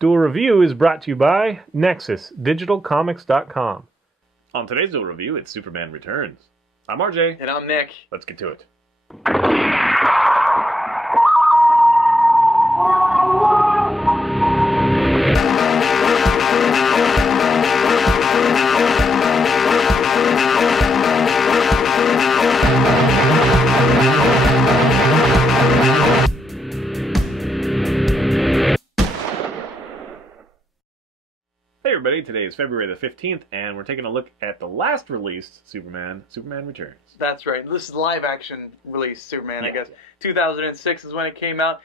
Duel Review is brought to you by NexusDigitalComics.com. On today's Duel Review, it's Superman Returns. I'm RJ. And I'm Nick. Let's get to it. Hey everybody, today is February the 15th, and we're taking a look at the last released Superman Returns. That's right. This is live action release Superman, Yeah. I guess. 2006 is when it came out.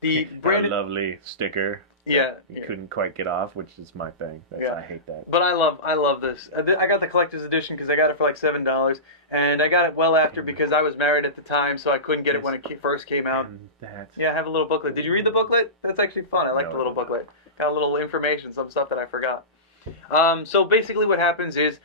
The branded... That lovely sticker. Yeah. You couldn't quite get off, which is my thing. I hate that. But I love this. I got the collector's edition because I got it for like $7, and I got it well after because I was married at the time, so I couldn't get it when it first came out. Yeah, I have a little booklet. Did you read the booklet? That's actually fun. I like the little booklet. Got a little information, some stuff that I forgot. So basically what happens is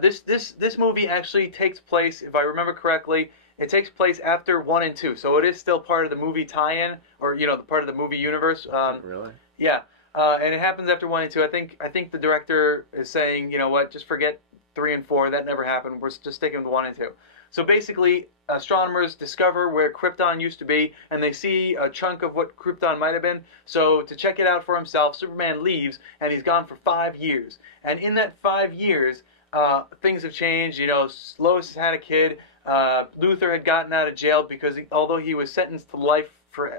this movie actually takes place, if I remember correctly, it takes place after 1 and 2. So it is still part of the movie tie-in, or, you know, the part of the movie universe. Really? Yeah. And it happens after 1 and 2. I think the director is saying, you know what, just forget 3 and 4. That never happened. We're just sticking with 1 and 2. So basically, astronomers discover where Krypton used to be, and they see a chunk of what Krypton might have been. So to check it out for himself, Superman leaves, and he's gone for 5 years. And in that 5 years, things have changed. You know, Lois has had a kid. Luthor had gotten out of jail because although he was sentenced to life for,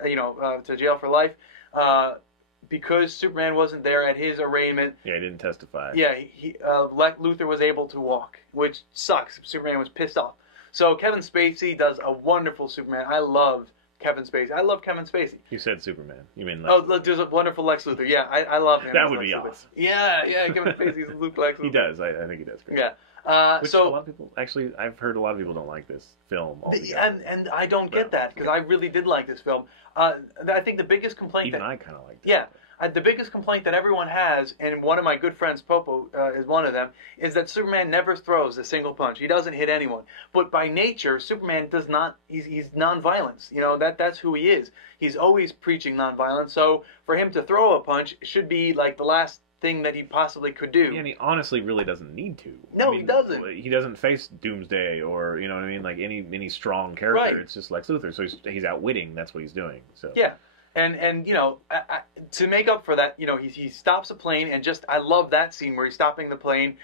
to jail for life, because Superman wasn't there at his arraignment. Yeah, he didn't testify. Yeah, Luthor was able to walk, which sucks. Superman was pissed off. So Kevin Spacey does a wonderful Superman. I love Kevin Spacey. I love Kevin Spacey. You said Superman. You mean Lex? Oh, there's a wonderful Lex Luthor. Yeah, I love him. That would be awesome. Yeah, Kevin Spacey's Lex Luthor. He does. I think he does great. Yeah. Which so a lot of people, actually, I've heard a lot of people don't like this film. And I don't get that because I really did like this film. I think the biggest complaint even I kind of liked it. Yeah. The biggest complaint that everyone has, and one of my good friends, Popo, is one of them, is that Superman never throws a single punch. He doesn't hit anyone. But by nature, Superman does not, he's nonviolence. You know, that's who he is. He's always preaching nonviolence. So for him to throw a punch should be like the last thing that he possibly could do. Yeah, and he honestly really doesn't need to. No, he doesn't. He doesn't face Doomsday or, you know what I mean, like any strong character. Right. It's just Lex Luthor. So he's outwitting. That's what he's doing. So yeah. And you know, to make up for that, you know, he stops a plane, and just, I love that scene where he's stopping the plane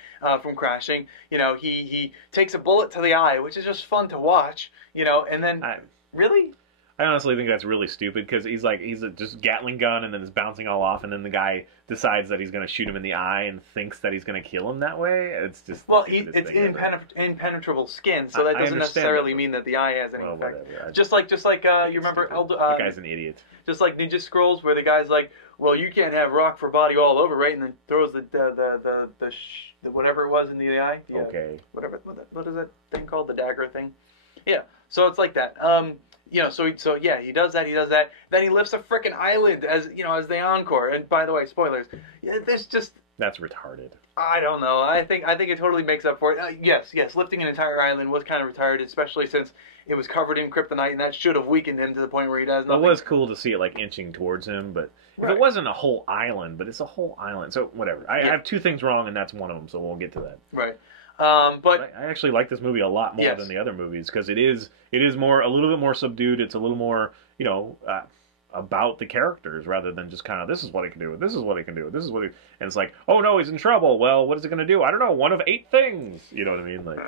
from crashing. You know, he takes a bullet to the eye, which is just fun to watch, you know, and then, really? I honestly think that's really stupid because he's just Gatling gun and then it's bouncing all off, and then the guy decides that he's going to shoot him in the eye and thinks that he's going to kill him that way. It's just it's impenetrable skin, so that doesn't necessarily mean that the eye has any effect. Whatever. Just like you remember the guy's an idiot. Just like Ninja Scrolls, where the guy's like, well, you can't have rock for body all over, right? And then throws the whatever it was in the eye. Okay. What is that thing called? The dagger thing. Yeah. So it's like that. You know, so yeah, he does that. Then he lifts a frickin' island as the encore. And by the way, spoilers. There's just, that's retarded. I don't know. I think it totally makes up for it. Yes, lifting an entire island was kind of retarded, especially since it was covered in kryptonite, and that should have weakened him to the point where he does nothing. It was cool to see it like inching towards him, but if it wasn't a whole island, but it's a whole island, so whatever. I have two things wrong, and that's one of them. So we'll get to that. Right. But I actually like this movie a lot more than the other movies because it is more, a little bit more subdued. It's a little more, you know, about the characters rather than just kind of, this is what he can do, this is what he can do, this is what he, and it's like, oh no, he's in trouble. Well, what is it going to do? I don't know. One of 8 things. You know what I mean? Like,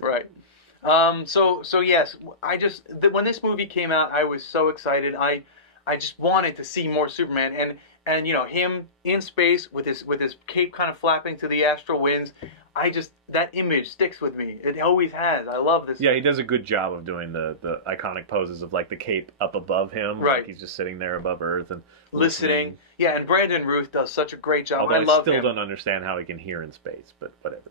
right. So yes, when this movie came out, I was so excited. I just wanted to see more Superman, and you know, him in space with his cape kind of flapping to the astral winds. That image sticks with me. It always has. I love this. Yeah, he does a good job of doing the iconic poses of like the cape up above him. Right. Like he's just sitting there above Earth and listening. Yeah, and Brandon Ruth does such a great job. Although I love still him. Don't understand how he can hear in space, but whatever.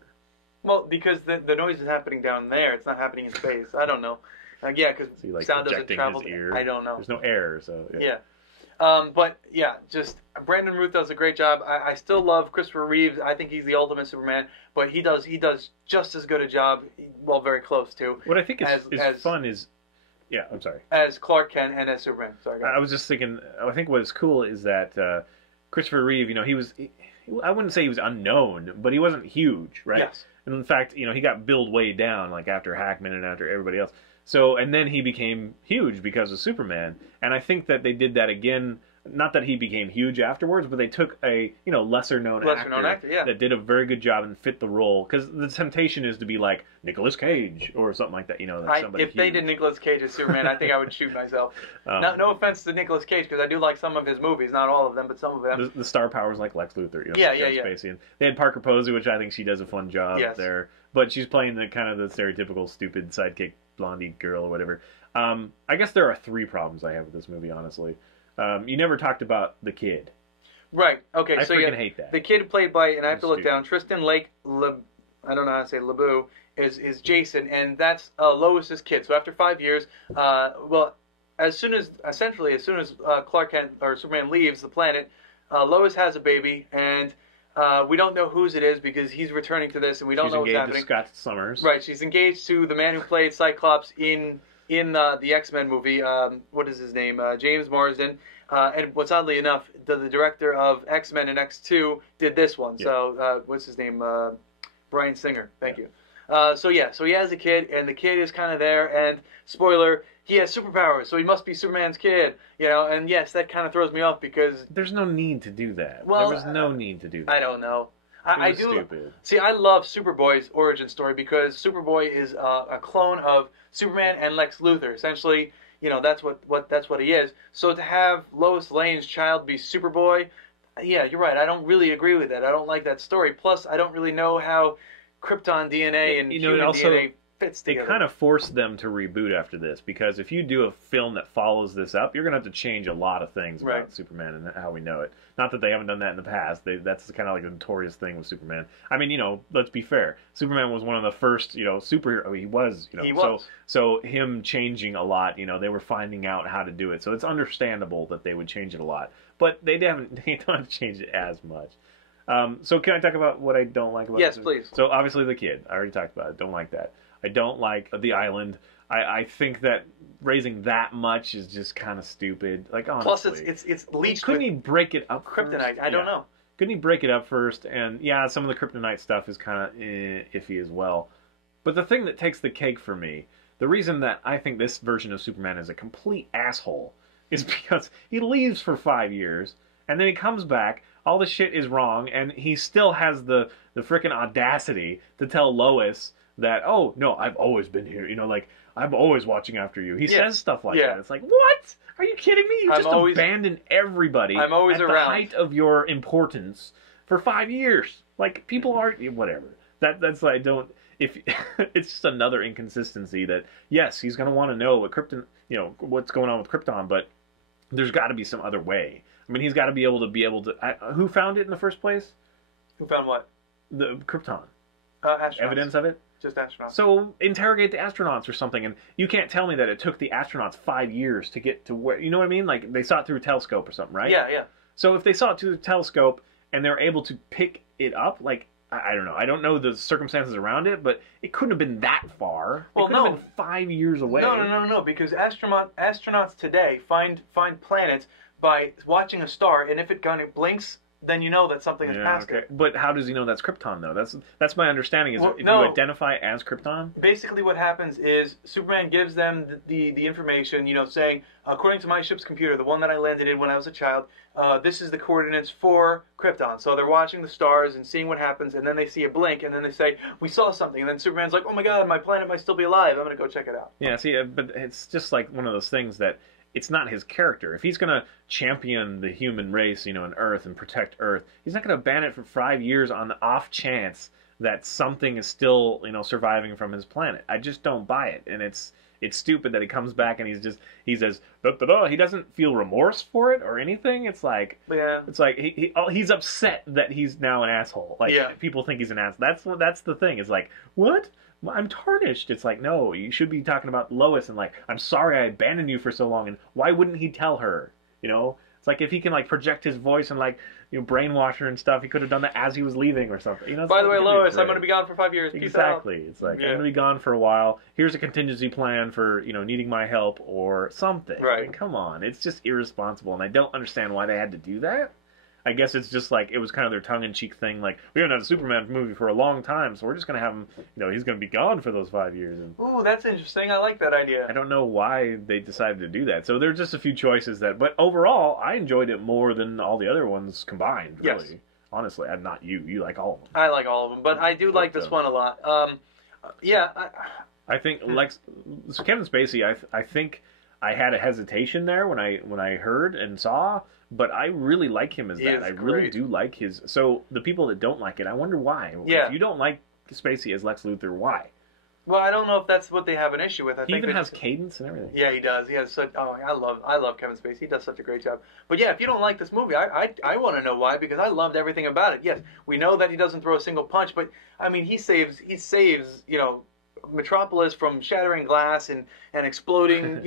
Well, because the noise is happening down there. It's not happening in space. I don't know. Yeah, because sound doesn't travel. His ear. I don't know. There's no air, so yeah. But yeah, just Brandon Ruth does a great job. I still love Christopher Reeves. I think he's the ultimate Superman, but he does just as good a job. Well, very close to. What I think is fun is Yeah, I'm sorry. As Clark Kent and as Superman. Sorry, I was just thinking. I think what's cool is that Christopher Reeve. I wouldn't say he was unknown, but he wasn't huge, right? Yes. And in fact, he got billed way down, like after Hackman and after everybody else. So, and then he became huge because of Superman. And I think that they did that again. Not that he became huge afterwards, but they took a lesser known actor yeah. that did a very good job and fit the role. Because the temptation is to be like Nicolas Cage or something like that. If they did Nicolas Cage as Superman, I think I would shoot myself. No offense to Nicolas Cage, because I do like some of his movies, not all of them, but some of them. The star powers like Lex Luthor. Yeah. Spacey. And they had Parker Posey, which I think she does a fun job there. But she's playing the kind of the stereotypical stupid sidekick blondie girl or whatever. I guess there are 3 problems I have with this movie, honestly. You never talked about the kid. Right. Okay. I freaking hate that. The kid played by, and I have to look down, Tristan Lake, I don't know how to say LeBeau, is Jason, and that's Lois's kid. So after 5 years, as soon as Clark Kent or Superman leaves the planet, Lois has a baby, and we don't know whose it is because he's returning to this, and we don't know what's happening. She's engaged to Scott Summers. Right. She's engaged to the man who played Cyclops in the X-Men movie. What is his name? James Marsden. And what's oddly enough, the director of X-Men and X2 did this one. Yeah. So what's his name? Bryan Singer. Thank you. So he has a kid, and the kid is kind of there. And spoiler, he has superpowers, so he must be Superman's kid. And yes, that kind of throws me off because there's no need to do that. Well, there was no need to do that. I don't know. I do. Stupid. See, I love Superboy's origin story because Superboy is a clone of Superman and Lex Luthor. Essentially, that's what he is. So to have Lois Lane's child be Superboy, yeah, you're right. I don't really agree with that. I don't like that story. Plus, I don't really know how Krypton DNA and human DNA fits together. It kind of forced them to reboot after this because if you do a film that follows this up, you're going to have to change a lot of things about Superman and how we know it. Not that they haven't done that in the past. That's kind of like a notorious thing with Superman. I mean, let's be fair. Superman was one of the first, superhero. He was, He was. So him changing a lot, they were finding out how to do it. So it's understandable that they would change it a lot. But they don't have to change it as much. So can I talk about what I don't like about it? Yes, please. So obviously the kid. I already talked about it. Don't like that. I don't like the island. I think that raising that much is just kind of stupid. Like, honestly. Plus, it's leached. Couldn't he break it up kryptonite? First? I don't know. Couldn't he break it up first? And yeah, some of the kryptonite stuff is kind of iffy as well. But the thing that takes the cake for me, the reason that I think this version of Superman is a complete asshole, is because he leaves for 5 years and then he comes back. All the shit is wrong, and he still has the frickin' audacity to tell Lois that, oh, no, I've always been here. I'm always watching after you. He says stuff like that. It's like, what? Are you kidding me? You just abandoned everybody I'm always at around. The height of your importance for 5 years. Like, people aren't... Whatever. That's like, don't... If it's just another inconsistency that, yes, he's going to want to know what what's going on with Krypton, but there's got to be some other way. I mean, he's got to be able to... who found it in the first place? Who found what? The Krypton. Astronauts. Evidence of it? Just astronauts. So interrogate the astronauts or something, and you can't tell me that it took the astronauts 5 years to get to where... You know what I mean? Like, they saw it through a telescope or something, right? Yeah. So if they saw it through the telescope and they're able to pick it up, like, I don't know. I don't know the circumstances around it, but it couldn't have been that far. Well, it could have been 5 years away. No, because astronauts today find planets by watching a star, and if it kind of blinks, then you know that something has passed it. But how does he know that's Krypton, though? That's my understanding. Is if you identify as Krypton? Basically what happens is Superman gives them the information, saying, according to my ship's computer, the one that I landed in when I was a child, this is the coordinates for Krypton. So they're watching the stars and seeing what happens, and then they see a blink, and then they say, we saw something. And then Superman's like, oh my god, my planet might still be alive. I'm going to go check it out. Yeah, see, but it's just like one of those things that it's not his character. If he's going to champion the human race, in Earth and protect Earth, he's not going to ban it for 5 years on the off chance that something is still, surviving from his planet. I just don't buy it. And it's stupid that he comes back and he says, da-da-da. He doesn't feel remorse for it or anything. It's like, it's like he's upset that he's now an asshole. Like, people think he's an asshole. That's the thing. It's like, what? I'm tarnished. It's like, no, you should be talking about Lois and like, I'm sorry I abandoned you for so long, and why wouldn't he tell her? It's Like if he can like project his voice and like brainwash her and stuff, he could have done that as he was leaving or something. By the way, Lois, I'm going to be gone for 5 years. Peace exactly. out. It's like I'm going to be gone for a while. Here's a contingency plan for needing my help or something. Right. I mean, come on, it's just irresponsible, and I don't understand why they had to do that. I guess it's just like it was kind of their tongue-in-cheek thing. Like we haven't had a Superman movie for a long time, so we're just gonna have him. He's gonna be gone for those 5 years. And ooh, that's interesting. I like that idea. I don't know why they decided to do that. So there's just a few choices but overall, I enjoyed it more than all the other ones combined. Really, yes. Honestly, I'm not you. You like all of them. I like all of them, but I do like this one a lot. Yeah. I think Kevin Spacey. I think I had a hesitation there when I heard and saw. But I really like him as that. I really do like his... So, the people that don't like it, I wonder why. Yeah. If you don't like Spacey as Lex Luthor, why? Well, I don't know if that's what they have an issue with. He even has cadence and everything. Yeah, he does. He has such... Oh, I love Kevin Spacey. He does such a great job. But yeah, if you don't like this movie, I want to know why, because I loved everything about it. Yes, we know that he doesn't throw a single punch, but, I mean, he saves Metropolis from shattering glass and exploding,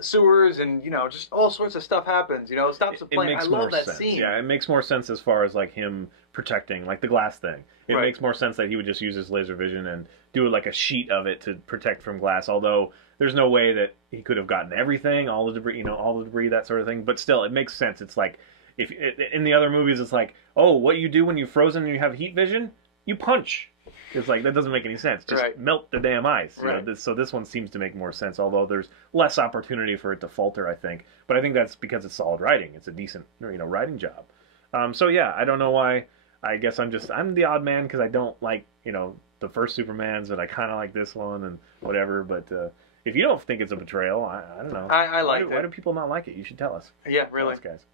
sewers and just all sorts of stuff happens. Stops the plane. I love that scene. Yeah, it makes more sense as far as like him protecting like the glass thing. It makes more sense that he would just use his laser vision and do like a sheet of it to protect from glass. Although there's no way that he could have gotten everything, all the debris, that sort of thing. But still, it makes sense. It's like if in the other movies, it's like, oh, what you do when you're frozen and you have heat vision, you punch. It's like, that doesn't make any sense. Just melt the damn ice. So this one seems to make more sense, although there's less opportunity for it to falter, I think. But I think that's because it's solid writing. It's a decent, writing job. So yeah, I don't know why. I guess I'm the odd man because I don't like, the first Supermans, and I kind of like this one and whatever. But if you don't think it's a betrayal, I don't know. I like it. Why do people not like it? You should tell us. Yeah, really. Tell us, guys.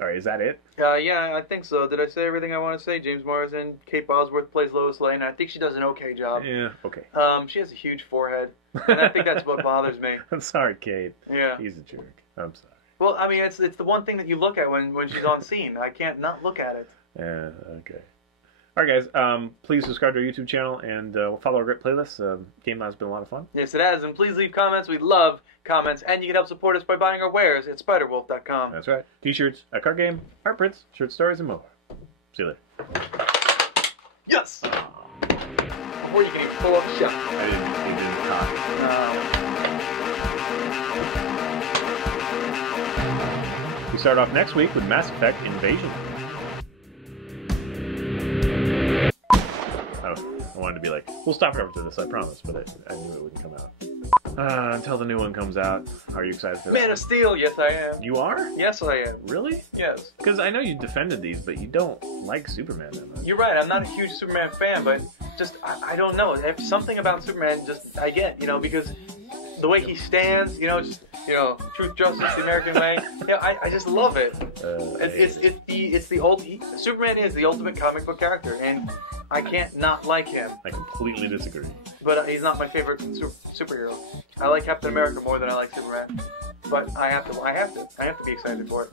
All right, is that it? Yeah, I think so. Did I say everything I want to say? James Marsden, Kate Bosworth plays Lois Lane. I think she does an okay job. Yeah, okay. She has a huge forehead, and I think that's what bothers me. I'm sorry, Kate. Yeah. He's a jerk. I'm sorry. Well, I mean, it's the one thing that you look at when she's on scene. I can't not look at it. Yeah, okay. All right, guys. Please subscribe to our YouTube channel and follow our great playlist. Game Night's been a lot of fun. Yes, it has. And please leave comments. We love comments. And you can help support us by buying our wares at SpiderWolf.com. That's right. T-shirts, a card game, art prints, short stories, and more. See you later. Yes! Before you can even pull up the shot. I didn't talk. We start off next week with Mass Effect Invasion. I wanted to be like, we'll stop after this, I promise, but I knew it wouldn't come out. Until the new one comes out. Are you excited for that? Man of Steel, yes I am. You are? Yes I am. Really? Yes. Because I know you defended these, but you don't like Superman that much. You're right, I'm not a huge Superman fan, but just, I don't know. Something about Superman I get, because the way he stands, truth, justice, the American way. I just love it. Superman is the ultimate comic book character, and I can't not like him. I completely disagree. But he's not my favorite superhero. I like Captain America more than I like Superman. But I have to be excited for it.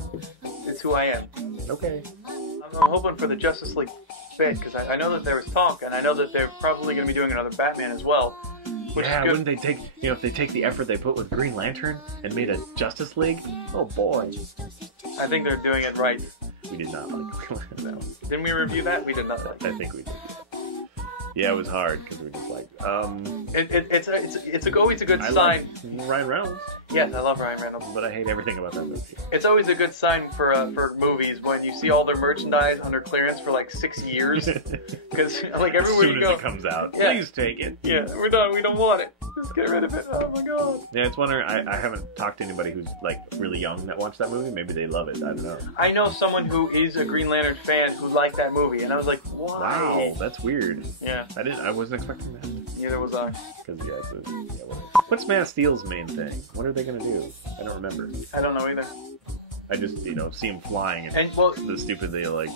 It's who I am. Okay. I'm hoping for the Justice League bit, because I know that there was talk, and I know that they're probably going to be doing another Batman as well. Yeah, wouldn't they take, if they take the effort they put with Green Lantern and made a Justice League? Oh boy. I think they're doing it right. We did not like that one. Didn't we review that? We did not like it. I think we did. Yeah, it was hard because we just like. It's always a good sign. Like Ryan Reynolds. Yes, I love Ryan Reynolds. But I hate everything about that movie. It's always a good sign for movies when you see all their merchandise under clearance for like 6 years. Because like everywhere you go, as it comes out, please take it. Yeah, we're done. We don't want it. Just get rid of it. Oh my god. Yeah, it's wondering. I haven't talked to anybody who's like really young that watched that movie. Maybe they love it. I don't know. I know someone who is a Green Lantern fan who liked that movie, and I was like, why? Wow, that's weird. Yeah. I wasn't expecting that. Neither was I. Because what's Man of Steel's main thing? What are they gonna do? I don't remember. I don't know either. I just see him flying and the stupid like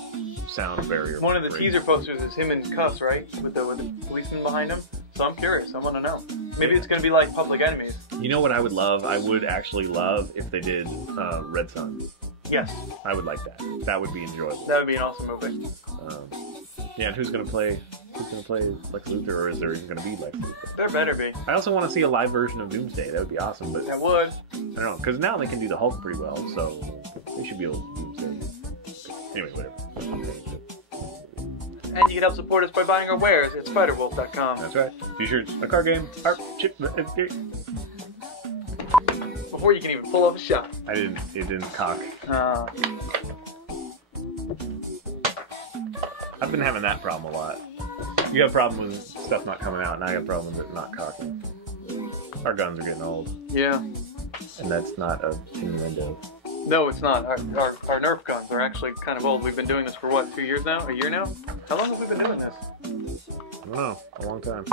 sound barrier. One of the teaser posters is him in cuffs, right? With the policeman behind him. So I'm curious. I want to know. Maybe it's gonna be like Public Enemies. You know what I would love? I would actually love if they did Red Son. Yes. I would like that. That would be enjoyable. That would be an awesome movie. Yeah, and who's gonna play Lex Luthor, or is there even gonna be Lex Luthor? There better be. I also want to see a live version of Doomsday. That would be awesome, but That would. I don't know, because now they can do the Hulk pretty well, so they should be able to do Doomsday. Anyway, whatever. And you can help support us by buying our wares at spiderwolf.com. That's right. T-shirts, a card game, art, chip, Before you can even pull up a shot. it didn't cock. I've been having that problem a lot. You have a problem with stuff not coming out, and I have a problem with it not cocking. Our guns are getting old. Yeah. And that's not a innuendo. No, it's not. Our Nerf guns are actually kind of old. We've been doing this for what, 2 years now? A year now? How long have we been doing this? I don't know. A long time.